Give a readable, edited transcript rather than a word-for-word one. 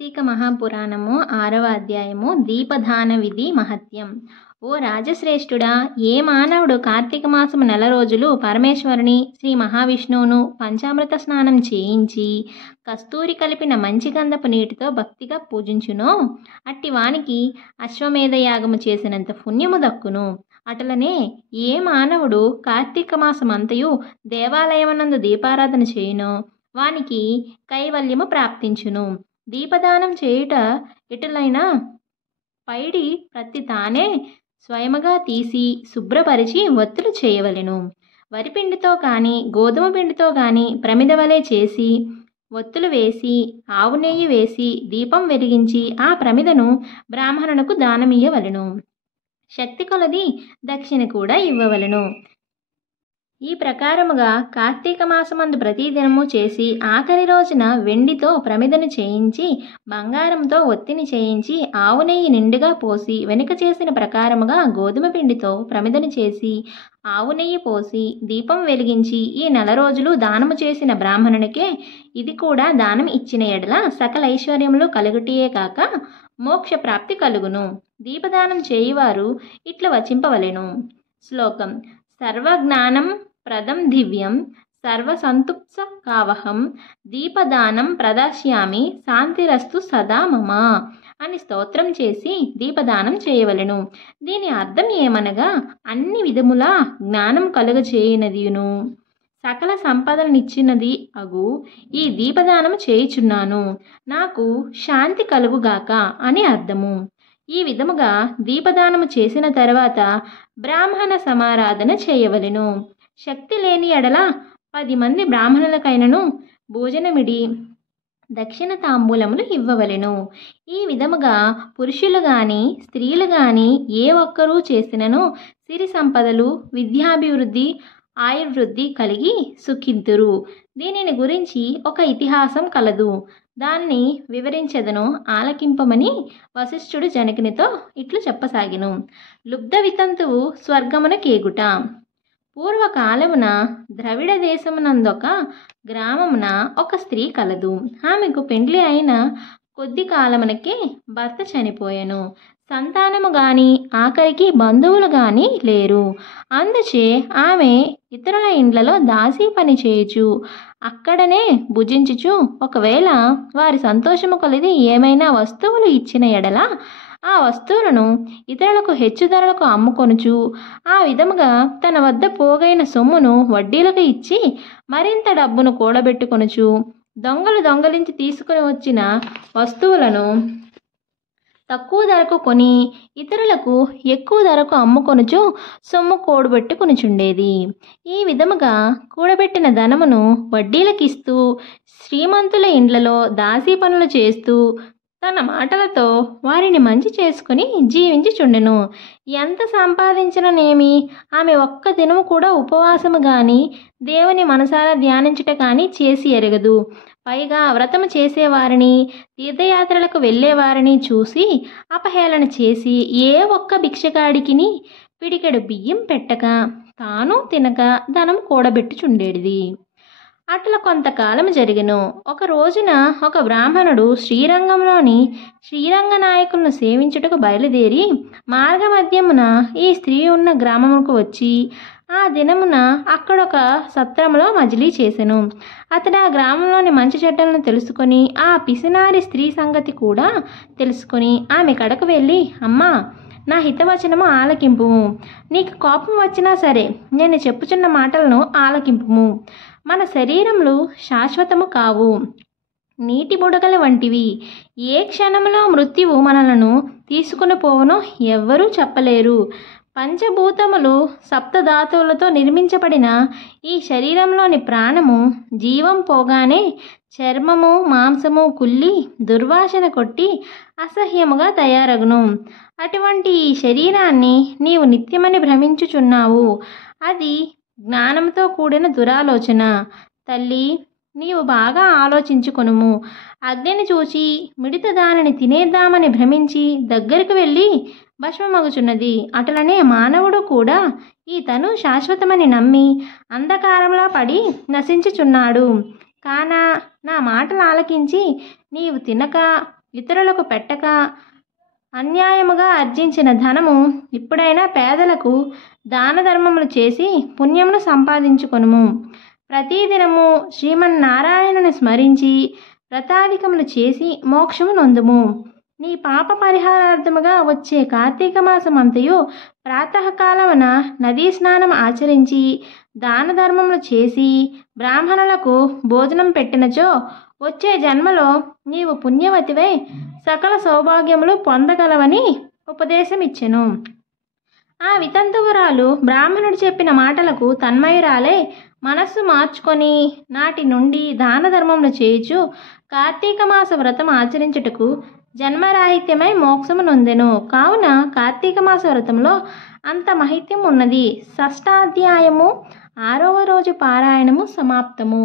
కార్తీక మహాపురాణము 6వ అధ్యాయము దీపదాన విధి మహత్యం. ఓ రాజశ్రేష్ఠుడా, ఏ మానవుడు కార్తీక మాసము నెల రోజులు పరమేశ్వరుని శ్రీ మహావిష్ణువును పంచామృత స్నానం చేయించి కస్తూరి కలిపిన మంచి గంధపు నీటితో భక్తిగా పూజించునో అట్టి వానికి అశ్వమేధ యాగము చేసినంత పుణ్యము దక్కును. అటలనే ఏ మానవుడు కార్తీక మాసమంతయు దేవాలయమునందు దీపారాధన చేయునో వానికి కైవల్యము ప్రాప్తించును. దీపదానం చేయుట ఎటులైనా పైడి ప్రతి తానే స్వయముగా తీసి శుభ్రపరిచి ఒత్తులు చేయవలెను. వరిపిండితో కానీ గోధుమ పిండితో కానీ ప్రమిద వలె చేసి ఒత్తులు వేసి ఆవు నెయ్యి వేసి దీపం వెలిగించి ఆ ప్రమిదను బ్రాహ్మణునకు దానమియ్యవలెను. శక్తి కొలది దక్షిణ కూడా ఇవ్వవలెను. ఈ ప్రకారముగా కార్తీక మాసమందు ప్రతిదినము చేసి ఆఖరి రోజున వెండితో ప్రమిదను చేయించి బంగారంతో ఒత్తిని చేయించి ఆవు నెయ్యి నిండుగా పోసి వెనుక చేసిన ప్రకారముగా గోధుమ పిండితో ప్రమిదను చేసి ఆవు నెయ్యి పోసి దీపం వెలిగించి ఈ నెల రోజులు దానము చేసిన బ్రాహ్మణునికే ఇది కూడా దానం ఇచ్చిన ఎడల సకల ఐశ్వర్యములు కలుగుటియే కాక మోక్ష ప్రాప్తి కలుగును. దీపదానం చేయువారు ఇట్లా వచింపవలెను. శ్లోకం. సర్వజ్ఞానం ప్రదం దివ్యం సర్వసంతుప్త కావహం దీపదానం ప్రదాస్యామి శాంతిరస్తు సదా మమ అని స్తోత్రం చేసి దీపదానం చేయవలెను. దీని అర్థం ఏమనగా అన్ని విధముల జ్ఞానం కలుగచేయునదియును సకల సంపదలనిచ్చినది అగు ఈ దీపదానం చేయుచున్నాను, నాకు శాంతి కలుగుగాక అని అర్థము. ఈ విధముగా దీపదానము చేసిన తర్వాత బ్రాహ్మణ సమారాధన చేయవలెను. శక్తి లేని ఎడల 10 మంది బ్రాహ్మణులకైనను భోజనమిడి దక్షిణ తాంబూలములు ఇవ్వవలెను. ఈ విధముగా పురుషులు గాని స్త్రీలు గాని ఏ ఒక్కరూ చేసినను సిరి సంపదలు విద్యాభివృద్ధి ఆయుర్వృద్ధి కలిగి సుఖింతురు. దీనిని గురించి ఒక ఇతిహాసం కలదు, దాన్ని వివరించెదను ఆలకింపమని వశిష్ఠుడు జనకునితో ఇట్లు చెప్పసాగిను. లుబ్ధ వితంతువు స్వర్గమున కేగుట. పూర్వకాలమున ద్రవిడ దేశమునందొక గ్రామమున ఒక స్త్రీ కలదు. ఆమెకు పెండ్లి అయిన కొద్ది కాలమునకే భర్త చనిపోయెను. సంతానము గాని ఆఖరికి బంధువులు గాని లేరు. అందుచే ఆమె ఇతరుల ఇండ్లలో దాసీ పని చేయుచు అక్కడనే భుజించుచు ఒకవేళ వారి సంతోషము కొలది ఏమైనా వస్తువులు ఇచ్చిన ఎడల ఆ వస్తువులను ఇతరులకు హెచ్చు ధరలకు అమ్ముకొనుచు ఆ విధముగా తన వద్ద పోగైన సొమ్మును వడ్డీలకు ఇచ్చి మరింత డబ్బును కూడబెట్టుకొనుచు దొంగలు దొంగలించి తీసుకుని వచ్చిన వస్తువులను తక్కువ ధరకు కొని ఇతరులకు ఎక్కువ ధరకు అమ్ముకొనుచు సొమ్ము కూడబెట్టుకొనుచుండేది. ఈ విధముగా కూడబెట్టిన ధనమును వడ్డీలకిస్తూ శ్రీమంతుల ఇండ్లలో దాసీ పనులు చేస్తూ తన మాటలతో వారిని మంచి చేసుకుని జీవించుచుండెను. ఎంత సంపాదించిననేమి ఆమె ఒక్క దినము కూడా ఉపవాసము గాని దేవుని మనసారా ధ్యానించుట కానీ చేసి ఎరగదు. పైగా వ్రతము చేసేవారిని తీర్థయాత్రలకు వెళ్ళేవారిని చూసి అపహేళన చేసి ఏ ఒక్క భిక్షగాడికిని పిడికెడు బియ్యం పెట్టక తాను తినక ధనం కూడబెట్టుచుండేది. అట్లా కొంతకాలం జరిగెను. ఒక రోజున ఒక బ్రాహ్మణుడు శ్రీరంగంలోని శ్రీరంగనాయకులను సేవించుటకు బయలుదేరి మార్గమధ్యమున ఈ స్త్రీ ఉన్న గ్రామముకు వచ్చి ఆ దినమున అక్కడొక సత్రములో మజిలీ చేసెను. అతడు ఆ గ్రామంలోని మంచి చెడ్డలను తెలుసుకొని ఆ పిసినారి స్త్రీ సంగతి కూడా తెలుసుకొని ఆమె కడకు వెళ్ళి, అమ్మా, నా హితవచనము ఆలకింపుము. నీకు కోపం వచ్చినా సరే నేను చెప్పుచున్న మాటలను ఆలకింపుము. మన శరీరములు శాశ్వతము కావు, నీటి బుడగల వంటివి. ఏ క్షణంలో మృత్యువు మనలను తీసుకుని పోవనో ఎవ్వరూ చెప్పలేరు. పంచభూతములు సప్తధాతువులతో నిర్మించబడిన ఈ శరీరంలోని ప్రాణము జీవం పోగానే చర్మము మాంసము కుళ్ళి దుర్వాసన కొట్టి అసహ్యముగా తయారగును. అటువంటి ఈ శరీరాన్ని నీవు నిత్యమని భ్రమించుచున్నావు. అది జ్ఞానంతో కూడిన దురాలోచన. తల్లి, నీవు బాగా ఆలోచించుకొనుము. అగ్నిని చూచి మిడత దానిని తినేద్దామని భ్రమించి దగ్గరకు వెళ్ళి భస్మమగుచున్నది. అట్లనే మానవుడు కూడా ఈ తను శాశ్వతమని నమ్మి అంధకారంలో పడి నశించుచున్నాడు. కాన నా మాటలు ఆలకించి నీవు తినక ఇతరులకు పెట్టక అన్యాయముగా ఆర్జించిన ధనము ఇప్పుడైనా పేదలకు దాన ధర్మములు చేసి పుణ్యమును సంపాదించుకొనుము. ప్రతిదినము శ్రీమన్నారాయణుని స్మరించి వ్రతాధికములు చేసి మోక్షము నొందుము. నీ పాప పరిహారార్థముగా వచ్చే కార్తీక మాసమంతయు ప్రాతకాలమున నదీ స్నానం ఆచరించి దాన ధర్మములు చేసి బ్రాహ్మణులకు భోజనం పెట్టినచో వచ్చే జన్మలో నీవు పుణ్యవతివై సకల సౌభాగ్యములు పొందగలవని ఉపదేశమిచ్చెను. ఆ వితంతువురాలు బ్రాహ్మణుడు చెప్పిన మాటలకు తన్మయురాలై మనస్సు మార్చుకొని నాటి నుండి దాన ధర్మములు చేయుచు కార్తీక మాస వ్రతం ఆచరించుటకు జన్మరాహిత్యమై మోక్షము నొందెను. కావున కార్తీక మాస వ్రతంలో అంత మహిత్యం ఉన్నది. షష్ఠాధ్యాయము 6వ రోజు పారాయణము సమాప్తము.